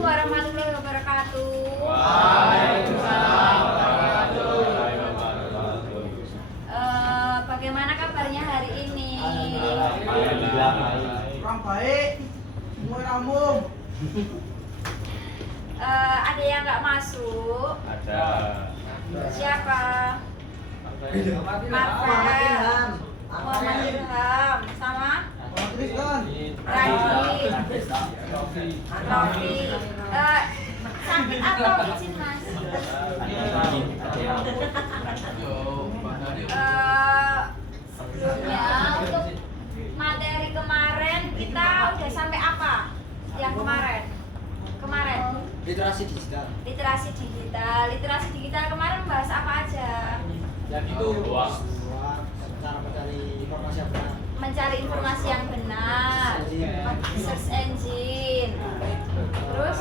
warahmatullahi wabarakatuh. Waalaikumsalam warahmatullahi wabarakatuh. Bagaimana kabarnya hari ini? Alhamdulillah. Kurang baik. Semua rambung. Ada yang nggak masuk? Ada. Siapa? Marvel, Muhammad Ilham, sama Tristan. Radit, Rofi. Sakit atau izin mas? Sebelumnya untuk materi kemarin kita udah sampai apa? Yang kemarin? Literasi digital. Literasi digital kemarin bahas apa aja? Yang itu Cara mencari informasi yang benar. Mencari informasi yang benar, search engine. Terus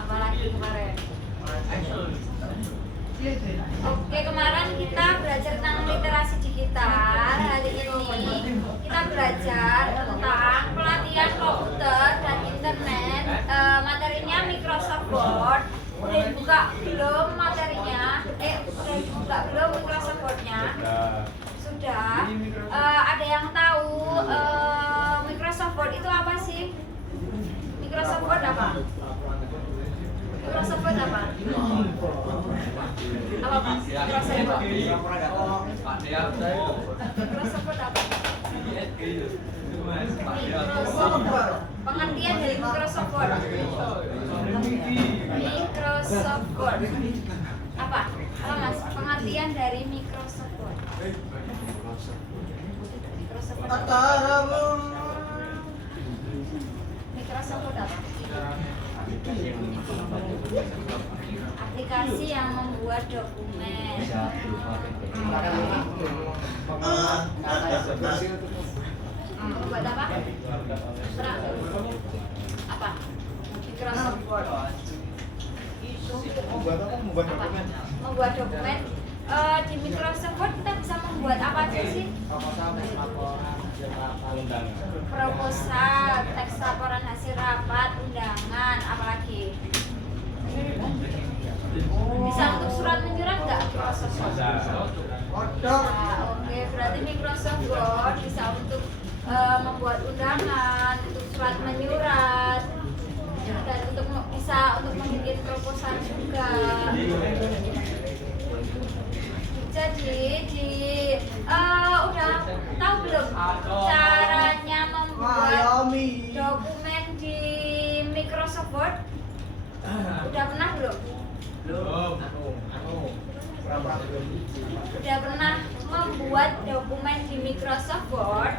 apa lagi kemarin? Oke, kemarin kita belajar tentang literasi digital. Hari ini kita belajar tentang pelatihan komputer dan internet. Materinya Microsoft Word. Udah dibuka belum materinya? Udah dibuka belum Microsoft Word-nya? Sudah. Ada yang tahu Microsoft Word itu apa sih? Microsoft Word apa? Microsoft Word apa? Apa Pak? Microsoft Word. Microsoft Word apa? Microsoft Word. Pengertian dari Microsoft Word. Microsoft Word. Apa? Apa Mas? Pengertian dari Microsoft Word. Microsoft Word. Microsoft Word apa? Aplikasi yang membuat dokumen. Membuat apa? Apa? Microsoft Word. Membuat dokumen. Di Microsoft Word kita bisa membuat apa aja sih? Proposal, teks laporan hasil rapat, undangan, apalagi? Bisa untuk surat menyurat nggak Microsoft Word? Oke, berarti Microsoft Word bisa untuk membuat undangan, untuk surat menyurat, dan bisa untuk membuat proposal juga. Jadi udah tahu belum caranya membuat dokumen di Microsoft Word? Udah pernah belum? Udah pernah membuat dokumen di Microsoft Word?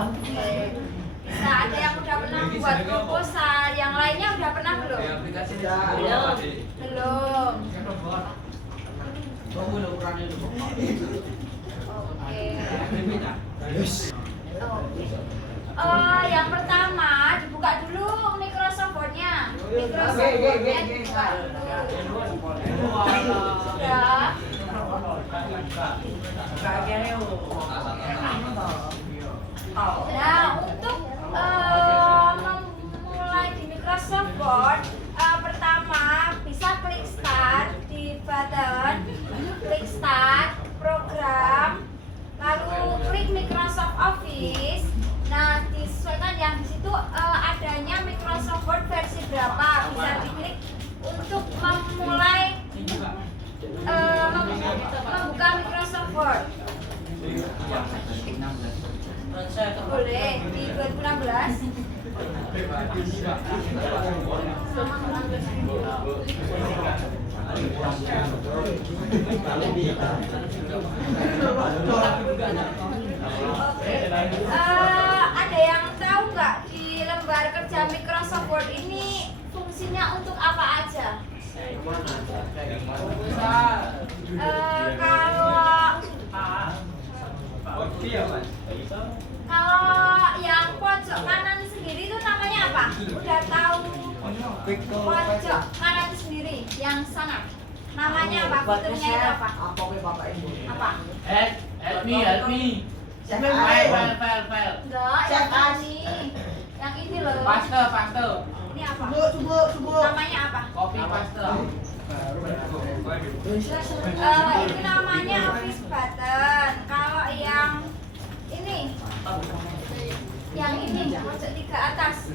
Oke. Bisa ada yang udah pernah membuat proposal, yang lainnya udah pernah belum? Belum. Oke. Yang pertama dibuka dulu Microsoft Word-nya. Microsoft Word-nya dibuka dulu. Sudah. Nah, untuk memulai di Microsoft Word, pertama bisa klik start di button, klik start, program, lalu klik Microsoft Office. Nah, disesuaikan yang di situ adanya Microsoft Word versi berapa, bisa diklik untuk memulai membuka Microsoft Word. Boleh di 2016. Ada yang tahu nggak di lembar kerja Microsoft Word ini fungsinya untuk apa aja? Kalau yang pojok kanan sendiri itu namanya apa? Udah tahu pojok kanan sendiri yang sana namanya apa? Fiturnya itu apa? Apa? Help me. File. Enggak, yang ini. Yang ini loh. Paste. Ini apa? Subuh. Namanya apa? Kopi paste. Ini namanya office button. Kalau yang ini pojok 3 atas.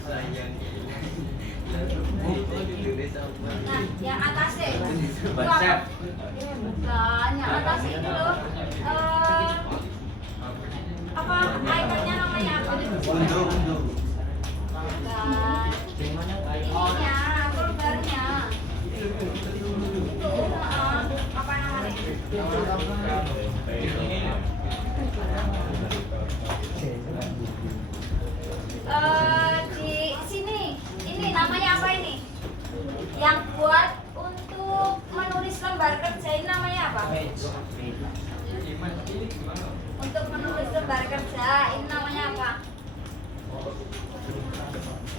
Nah, yang atasnya itu apa? Bukan, yang atas ini loh. Apa ikonnya namanya apa? Undur. Bukan. Ininya, toolbarnya. Itu, apa namanya? Di sini, ini namanya apa ini? Yang buat untuk menulis lembar kerja ini namanya apa? Untuk menulis lembar kerja ini namanya apa?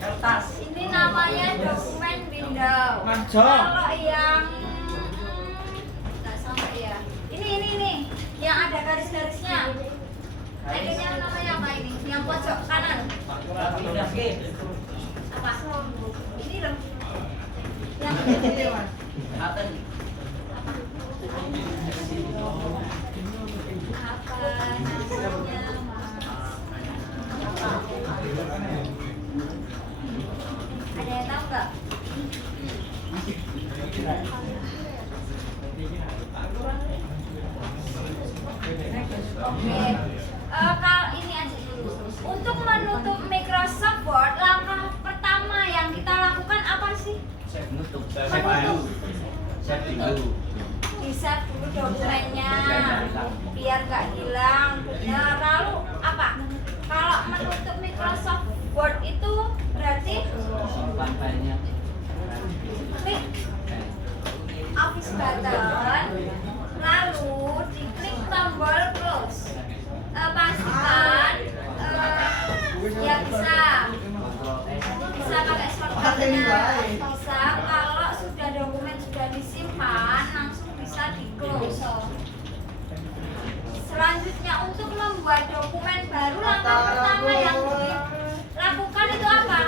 Kertas. Ini namanya dokumen window. Kerja. Kalau yang nggak sampai ya. Ini yang ada garis-garisnya. Akhirnya namanya apa ini? Yang pojok kanan. Apa? Ini loh. Yang ini. Apa namanya, Mas? Ada yang tahu nggak? Oke. Kalau ini aja dulu. Untuk menutup Microsoft Word, langkah pertama yang kita lakukan apa sih? Menutup. Di-save dulu dokumennya biar nggak hilang. Nah, lalu apa? Kalau menutup Microsoft Word itu berarti klik Office button, lalu diklik tombol close. Pastikan ya bisa pakai shortcutnya, bisa kalau sudah dokumen sudah disimpan langsung bisa di close. Selanjutnya untuk membuat dokumen baru, langkah pertama yang dilakukan itu apa?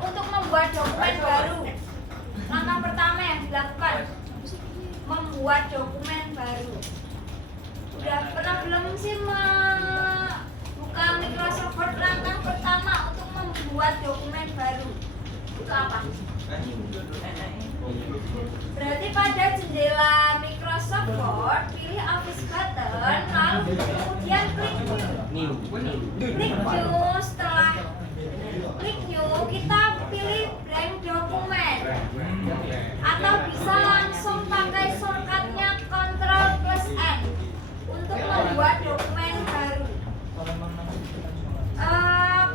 Untuk membuat dokumen baru, langkah pertama yang dilakukan membuat dokumen baru. Udah pernah belum sih buka Microsoft Word? Langkah pertama untuk membuat dokumen baru itu apa? Berarti pada jendela Microsoft Word pilih Office button, lalu kemudian klik New. Klik New. Setelah klik New, kita pilih blank dokumen, atau bisa langsung pakai shortcutnya Ctrl+N untuk membuat dokumen baru.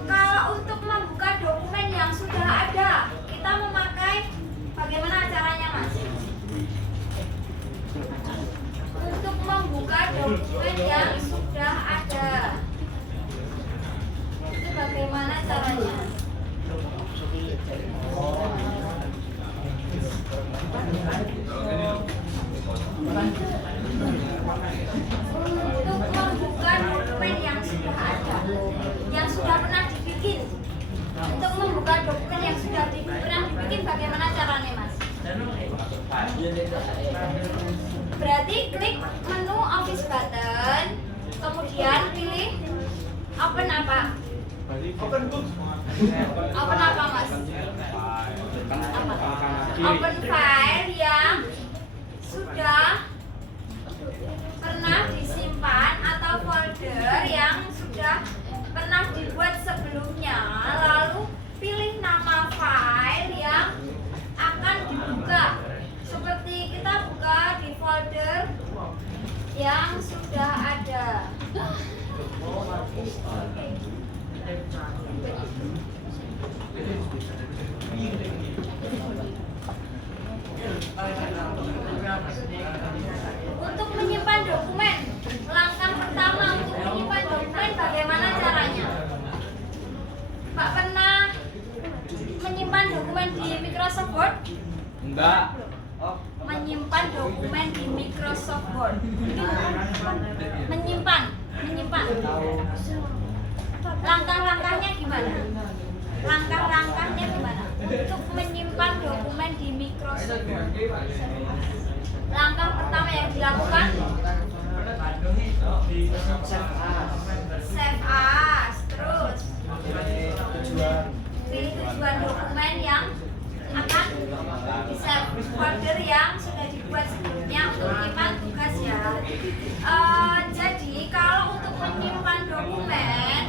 Kalau untuk membuka dokumen yang sudah ada, kita memakai bagaimana caranya, Mas? Untuk membuka dokumen yang sudah ada, itu bagaimana caranya? Untuk membuka dokumen yang sudah ada, yang sudah pernah dibikin. Untuk membuka dokumen yang sudah pernah dibikin, bagaimana caranya, Mas? Berarti klik menu Office button, kemudian pilih Open apa? Open apa, Mas? Apa? Open file yang sudah pernah disimpan atau folder yang sudah pernah dibuat sebelumnya, lalu pilih nama file yang akan dibuka. Seperti kita buka di folder yang sudah ada. Langkah-langkahnya gimana? Langkah-langkahnya gimana? Untuk menyimpan dokumen di Microsoft Word. Langkah pertama yang dilakukan save as, terus pilih tujuan dokumen yang akan di save folder yang sudah dibuat sebelumnya untuk menyimpan tugas ya. Jadi kalau untuk menyimpan dokumen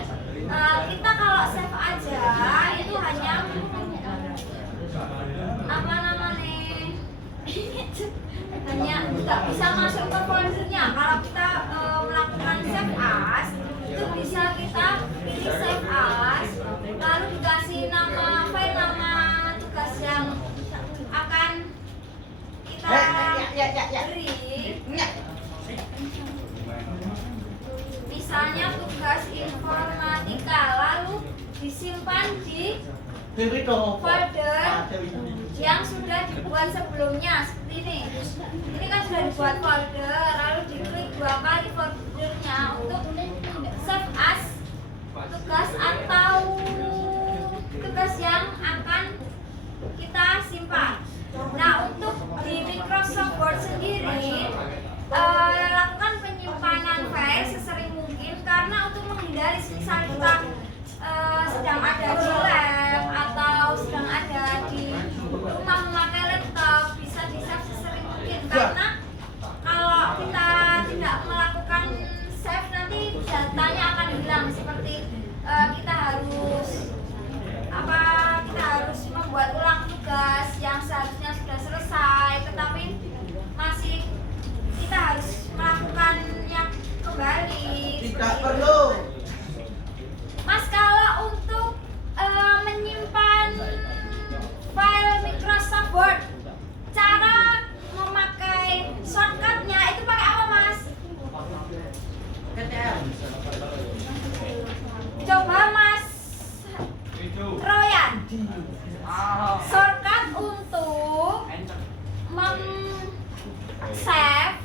kita kalau save aja itu hanya apa namanya hanya nggak bisa masuk ke foldernya. Kalau kita melakukan save as itu bisa kita pilih save as lalu dikasih nama file, nama tugas yang akan kita beri, misalnya tugas informatika, lalu disimpan di folder yang sudah dibuat sebelumnya seperti ini. Ini kan sudah dibuat folder, lalu diklik 2 kali foldernya untuk save as tugas atau tugas yang akan kita simpan. Nah, untuk di Microsoft Word sendiri lakukan penyimpanan file sesering mungkin, karena untuk menghindari misal kita sedang ada di lab atau sedang ada di rumah memakai laptop, bisa di-save sesering mungkin, karena kalau kita tidak melakukan save nanti datanya akan hilang, seperti kita harus membuat ulang tugas yang seharusnya sudah selesai tetapi masih kita harus melakukannya kembali. Tidak perlu. Mas, kalau untuk menyimpan file Microsoft Word, cara memakai shortcutnya itu pakai apa, Mas? Coba Mas Royan, shortcut untuk save,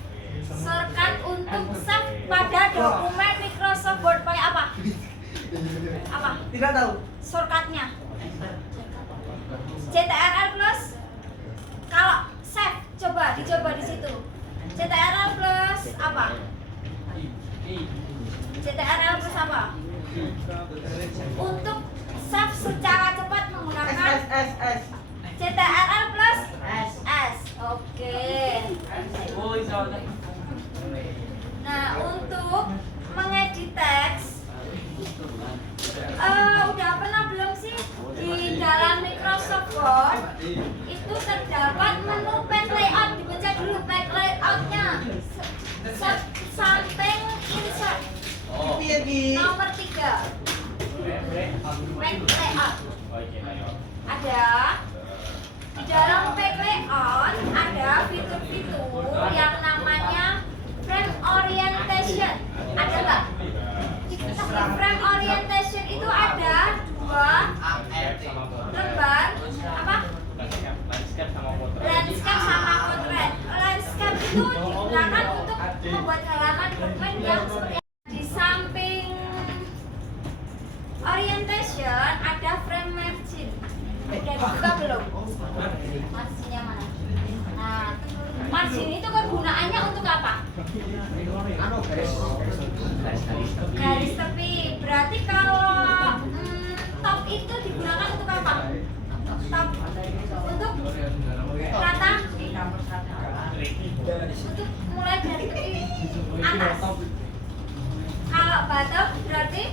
shortcut untuk save pada dokumen Microsoft Word pakai apa? Apa? Tidak tahu. Shortcutnya CTRL plus. Kalau save, dicoba di situ. CTRL plus apa? CTRL plus apa? Untuk save secara cepat menggunakan CTRL plus S. Oke. Nah, untuk mengedit teks udah pernah belum sih di dalam Microsoft Word itu terdapat menu page layout? Dibaca dulu page layoutnya samping insert nomor 3. Page layout ada di dalam page layout, ada fitur-fitur yang namanya frame orientation. Ada nggak? Di frame orientation itu ada 2 lembar apa? Landscape sama portrait. Landscape itu digunakan untuk membuat halaman dokumen yang seperti di samping orientation ada frame margin. Udah dibuka belum? Marginnya mana? Nah, margin itu kegunaannya untuk apa? Garis tepi. Berarti kalau top itu digunakan untuk apa? Top untuk rata, untuk mulai dari tepi atas. Kalau bottom berarti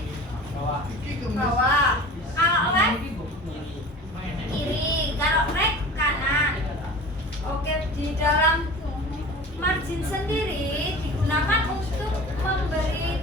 bawah. Kalau left kiri, kalau right kanan. Oke, di dalam margin sendiri digunakan untuk memberi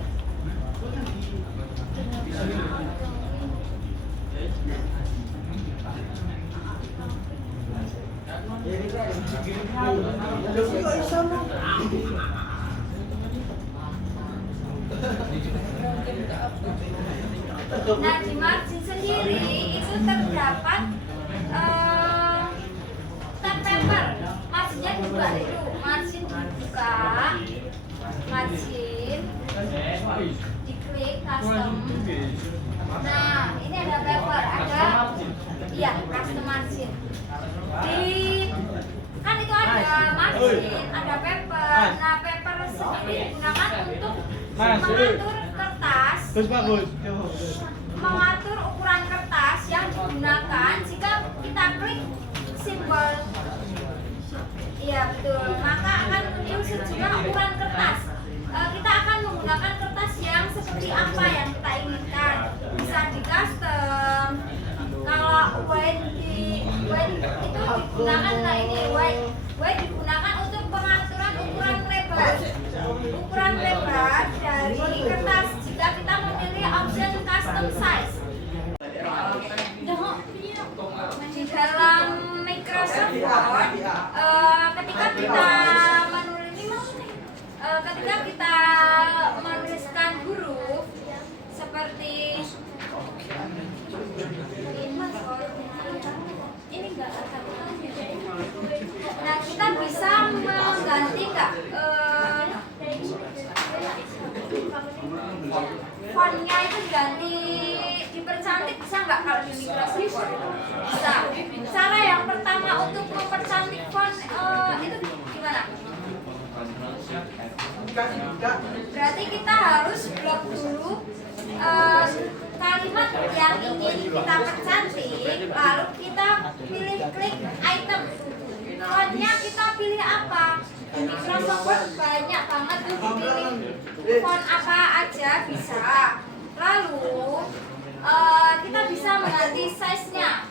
Nah, di margin sendiri itu terdapat tab paper. Marginnya dibuka dulu. Margin dibuka, margin diklik custom. Nah, ini ada paper, ada iya custom margin. Kan itu ada margin, ada paper. Nah, paper sendiri digunakan untuk mengatur kertas, mengatur ukuran kertas yang digunakan jika kita klik simbol. Iya betul, maka akan muncul sejumlah ukuran kertas. Kita akan menggunakan kertas yang seperti apa yang kita inginkan. Bisa di custom. Kalau white itu digunakan, nah ini white digunakan untuk pengaturan ukuran lebar dari kertas jika kita memilih option custom size. Di dalam Microsoft Word, ketika kita menuliskan huruf seperti ini enggak ada. Nah, kita bisa mengganti enggak fontnya itu diganti, dipercantik bisa nggak kalau di Microsoft Word? Bisa. Cara yang pertama untuk mempercantik font itu gimana? Berarti kita harus blok dulu kalimat yang ingin kita percantik, lalu kita pilih klik item. Fontnya kita pilih apa? Di Microsoft Word banyak banget tuh dipilih font apa aja bisa. Lalu kita bisa mengganti size-nya.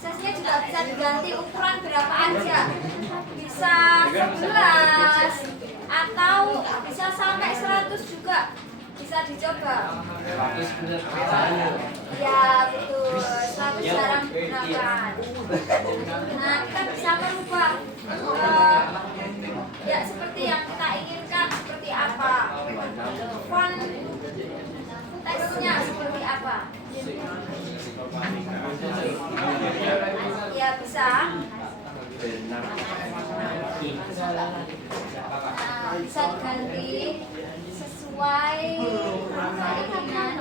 Size-nya juga bisa diganti ukuran berapa aja. Bisa 11 atau bisa sampai 100 juga. Bisa dicoba. 100 Ya betul, 100 jarang digunakan. Nah, kita bisa merubah ya seperti yang kita inginkan, seperti apa font teksnya, seperti apa. Ya bisa. Nah, bisa diganti sesuai keinginan.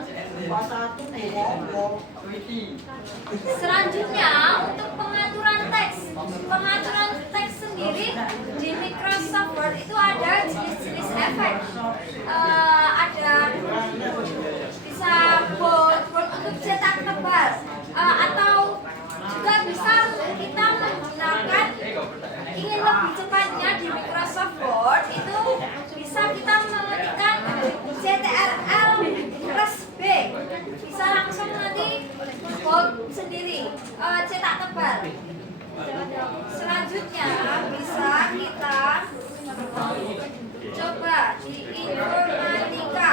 Selanjutnya untuk pengaturan teks. Pengaturan teks sendiri di Microsoft Word itu ada jenis-jenis efek. Ada bisa bold untuk cetak tebal, atau juga bisa kita menggunakan ingin lebih cepatnya di Microsoft Word itu bisa kita mengetikkan CTRL plus B, bisa langsung nanti bold sendiri, cetak tebal. Selanjutnya bisa kita coba di informatika.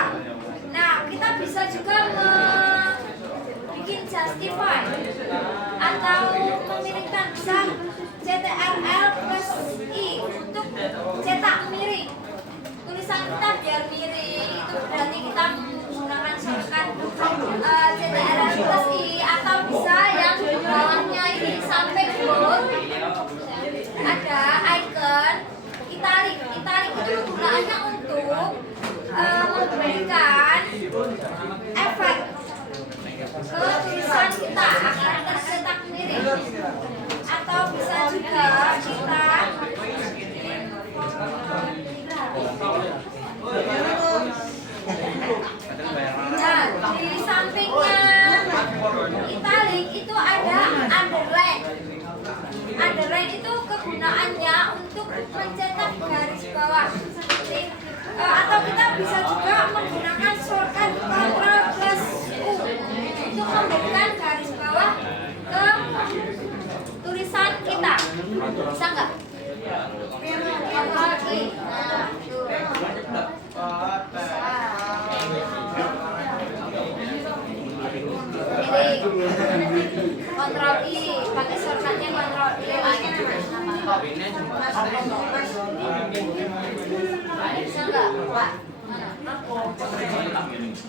Nah, kita bisa juga bikin justify atau memiringkan, bisa CTRL plus I untuk cetak miring. Tulisan kita biar miring, itu berarti kita menggunakan shortcut CTRL plus I, atau bisa yang di bawahnya ini sampai bold ada icon italic. Italic itu gunanya untuk memberikan efek ke tulisan kita agar tercetak miring, atau bisa juga kita nah, di sampingnya italic itu ada underline. Underline itu kegunaannya untuk mencetak garis bawah. Atau kita bisa juga menggunakan shortcut Ctrl plus U untuk memberikan garis bawah ke tulisan kita. Bisa nggak? Ctrl I. Nah, tuh. Ctrl I, pakai shortcutnya Ctrl I. Bisa nggak, Pak?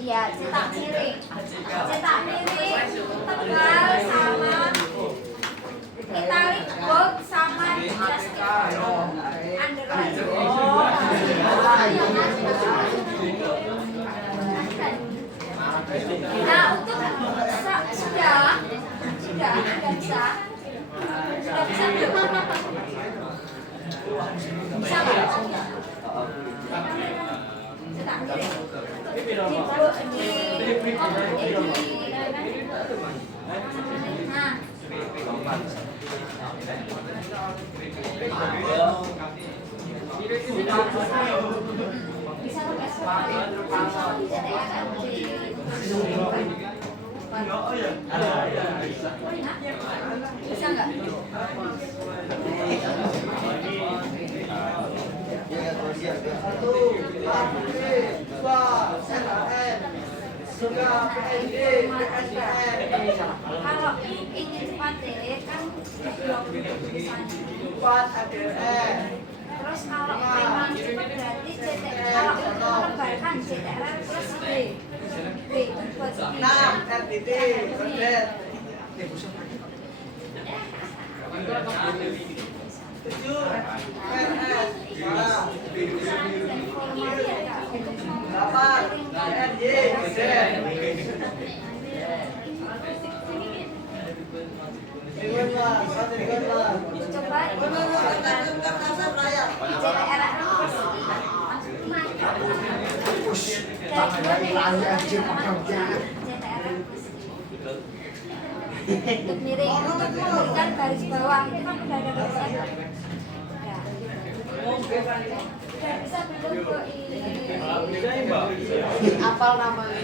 Iya, cetak miring. Cetak miring tebal sama italic, bold sama justify underline. Nah, untuk sudah bisa. Sudah bisa belum? Bisa nggak? Cetak kiri. Nah. Bisa pakai bisa nggak? Kalau ingin cepat kan terus kalau memang cepat berarti kalau untuk menebalkan CTRL plus B buat untuk miring, untuk memberikan garis bawah itu kan udah ada garisnya. Udah bisa belum Bu ini? Apal namanya.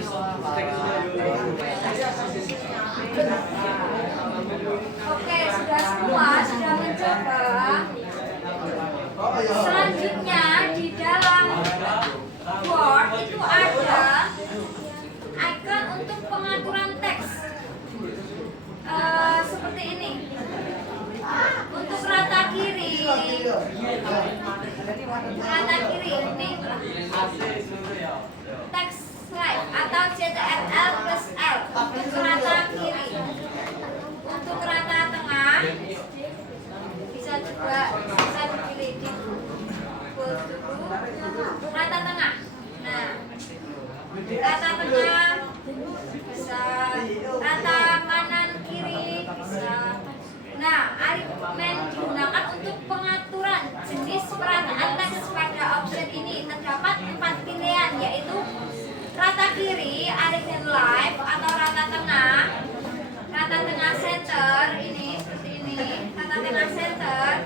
Oke, sudah semua, sudah mencoba. Selanjutnya di dalam Word itu ada icon untuk pengaturan teks. Seperti ini. Untuk rata kiri ini teks slide atau CTRL plus L untuk rata kiri. Untuk rata tengah bisa juga bisa dipilih di rata tengah. Nah, rata tengah bisa, rata kanan kiri bisa. Nah, aritmen digunakan untuk pengaturan jenis perataan teks pada option ini. Terdapat 4 pilihan, yaitu rata kiri, aritmen left atau rata tengah center, ini seperti ini, rata tengah center,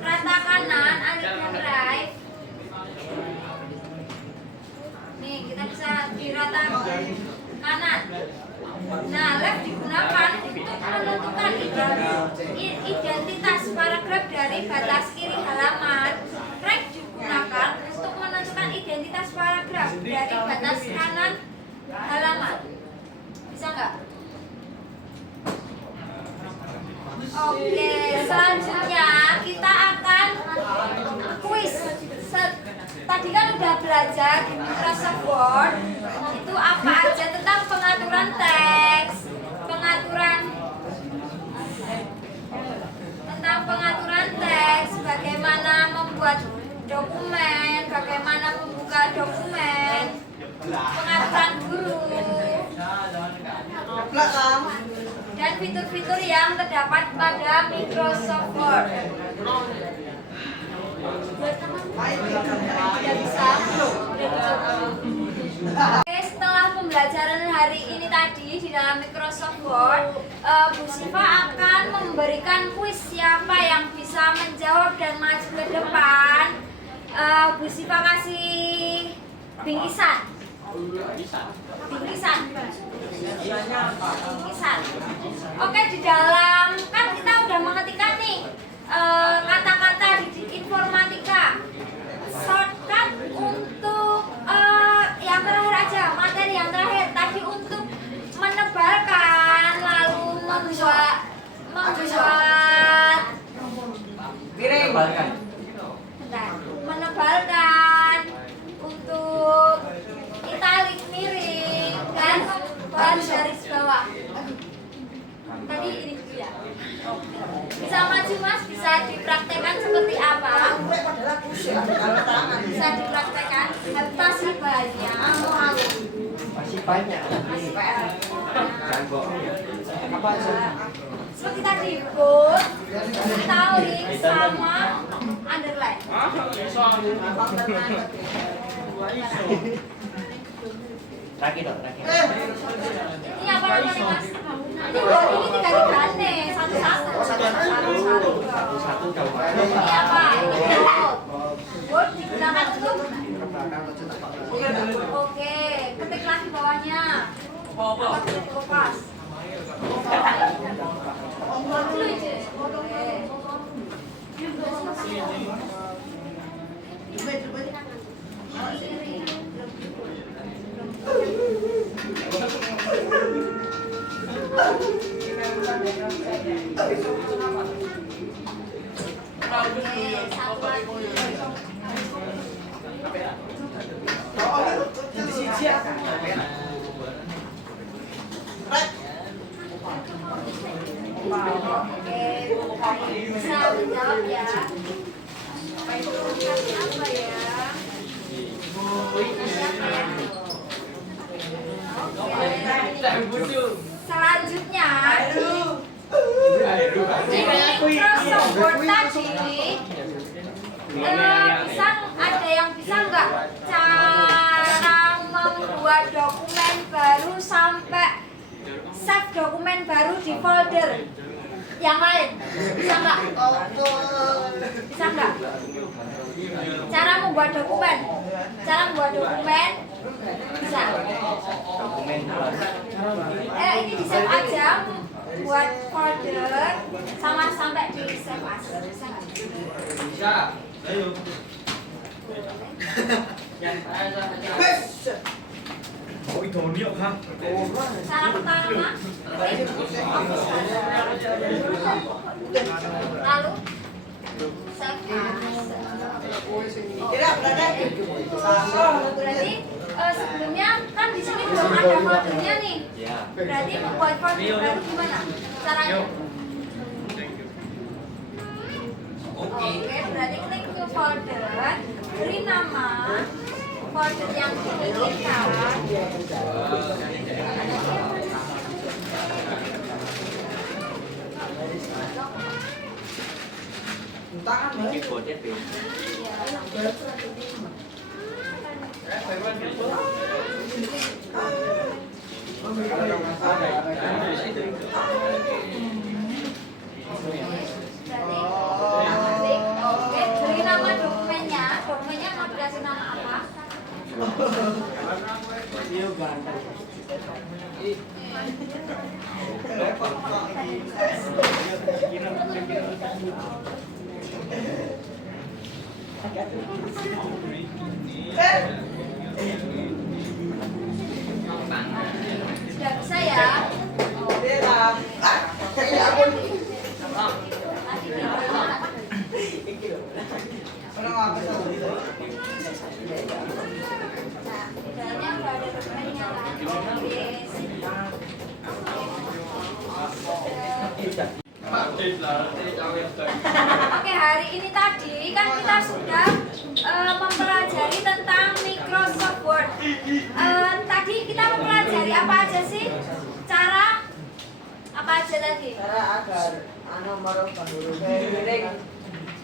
rata kanan, aritmen right. Nih, kita bisa di rata kanan. Nah, left digunakan untuk menentukan identitas paragraf dari batas kiri halaman. Right digunakan untuk menentukan identitas paragraf dari batas kanan halaman. Bisa nggak? Oke, selanjutnya kita akan kuis. Tadi kan udah belajar di Microsoft Word itu apa aja tentang pengaturan teks, bagaimana membuat dokumen, bagaimana membuka dokumen, pengaturan huruf, dan fitur-fitur yang terdapat pada Microsoft Word. Tidak bisa. Oke, setelah pembelajaran hari ini tadi di dalam Microsoft Word, Bu Siva akan memberikan kuis. Siapa yang bisa menjawab dan maju ke depan, Bu Siva kasih bingkisan. Oke, di dalam kan kita udah mengetikkan nih kata-kata di informatika. Shortcut untuk yang terakhir aja, materi yang terakhir tadi untuk menebalkan, lalu membuat menebalkan untuk italik miring dan garis bawah. Tadi ini dulu ya. Bisa maju Mas, bisa dipraktekkan seperti apa? Bisa dipraktekkan. Harta sih banyak. Banyak. Apa sih? Seperti tadi, bold, italic, sama underline. Raki dong, raki. Ini apa namanya mas? Ini bold ini tiga tigane, satu-satu. Satu tahu. Ini apa? Ini bold. Bold digunakan untuk oke, ketik lagi bawahnya. Apa ketik kopas? Dulu aja. Bisa menjawab ya. Apa itu apa ya? Selanjutnya di Microsoft Word tadi ada yang bisa nggak cara membuat dokumen baru sampai save dokumen baru di folder yang lain? Bisa nggak? Bisa nggak? Cara membuat dokumen bisa. Ini di save aja, buat folder sama sampai di save as. Bisa nggak? Bisa. Ayo. Oh, itu dia kan? Cara pertama, lalu save as. Berarti sebelumnya kan di sini belum ada foldernya nih. Berarti membuat folder baru gimana caranya? Oke, berarti klik ke folder, beri nama folder yang diinginkan. Oke, beri nama dokumennya. Dokumennya mau dikasih nama apa? Sudah bisa ya? Sebenarnya udah ada dokumennya Oke, hari ini tadi kan kita sudah mempelajari tentang Microsoft Word. Tadi kita mempelajari apa aja sih? Cara apa aja tadi? Cara agar merubah huruf miring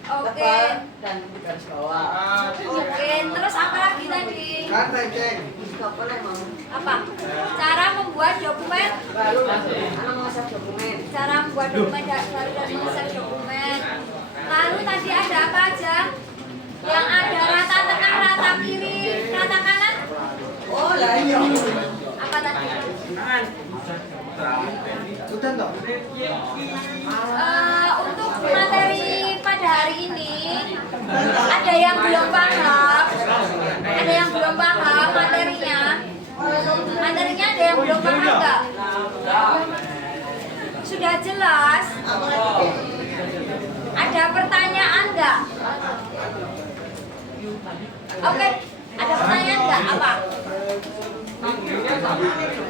Oke. dan garis bawah. Oke, terus apa lagi tadi? Kan cek. Nggak boleh mau Apa? Cara membuat dokumen baru mengakses dokumen. cara membuat dokumen baru dan mengakses dokumen. Lalu tadi ada apa aja? Yang ada rata tengah, rata kiri, rata kanan. Oh lah iya. Apa tadi? Udah enggak? Untuk materi pada hari ini ada yang belum paham, materinya. Materinya ada yang belum paham nggak? Sudah jelas? Ada pertanyaan nggak? Oke, ada pertanyaan nggak? Apa?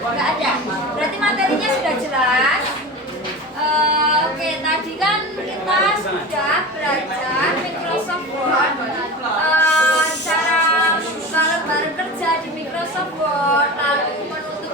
Nggak ada. Berarti materinya sudah jelas. Oke, tadi kan kita sudah belajar Microsoft Word, cara baru kerja di Microsoft Word, lalu menutup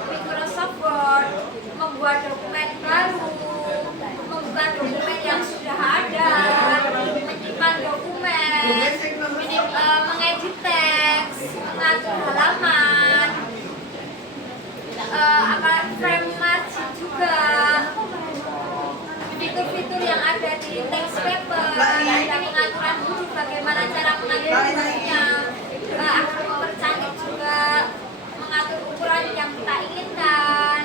seperti yang kita inginkan.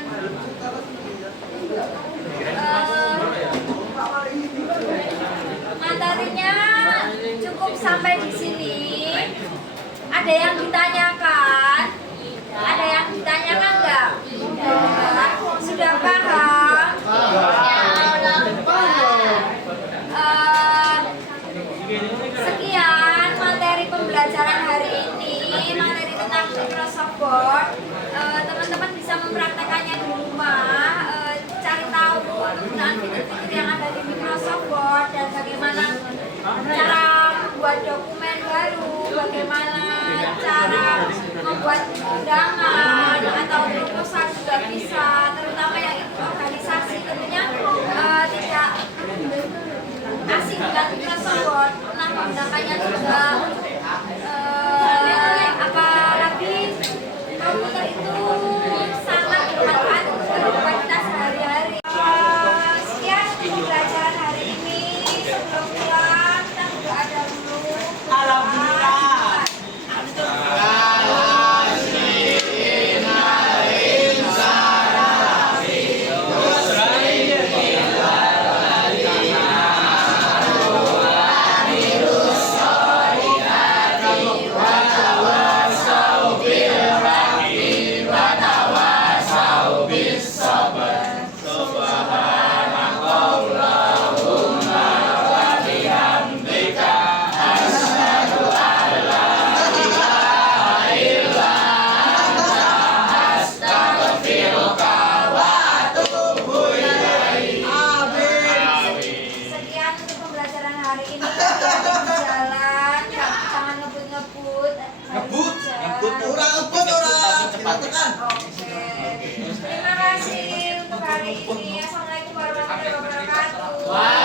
Materinya cukup sampai di sini. Ada yang ditanyakan? Ada yang ditanyakan nggak? Sudah paham? Sekian materi pembelajaran hari ini, materi tentang Microsoft Word. Teman-teman bisa mempraktekannya di rumah, cari tahu penggunaan fitur-fitur yang ada di Microsoft Word dan bagaimana cara membuat dokumen baru, bagaimana cara membuat undangan atau proposal juga bisa, terutama yang ikut organisasi tentunya tidak asing dengan Microsoft Word, pernah menggunakannya juga. Apalagi komputer itu sangat bermanfaat untuk kehidupan kita sehari-hari. Sekian untuk pembelajaran hari ini. Sebelum pulang kita berdoa dulu. Alhamdulillah. Sekian untuk pembelajaran hari ini. Jalan, jangan ngebut-ngebut. Ngebut? Ngebut. Orang ngebut orang. Cepat tekan. Oke. Terima kasih untuk hari ini. Assalamualaikum warahmatullahi wabarakatuh.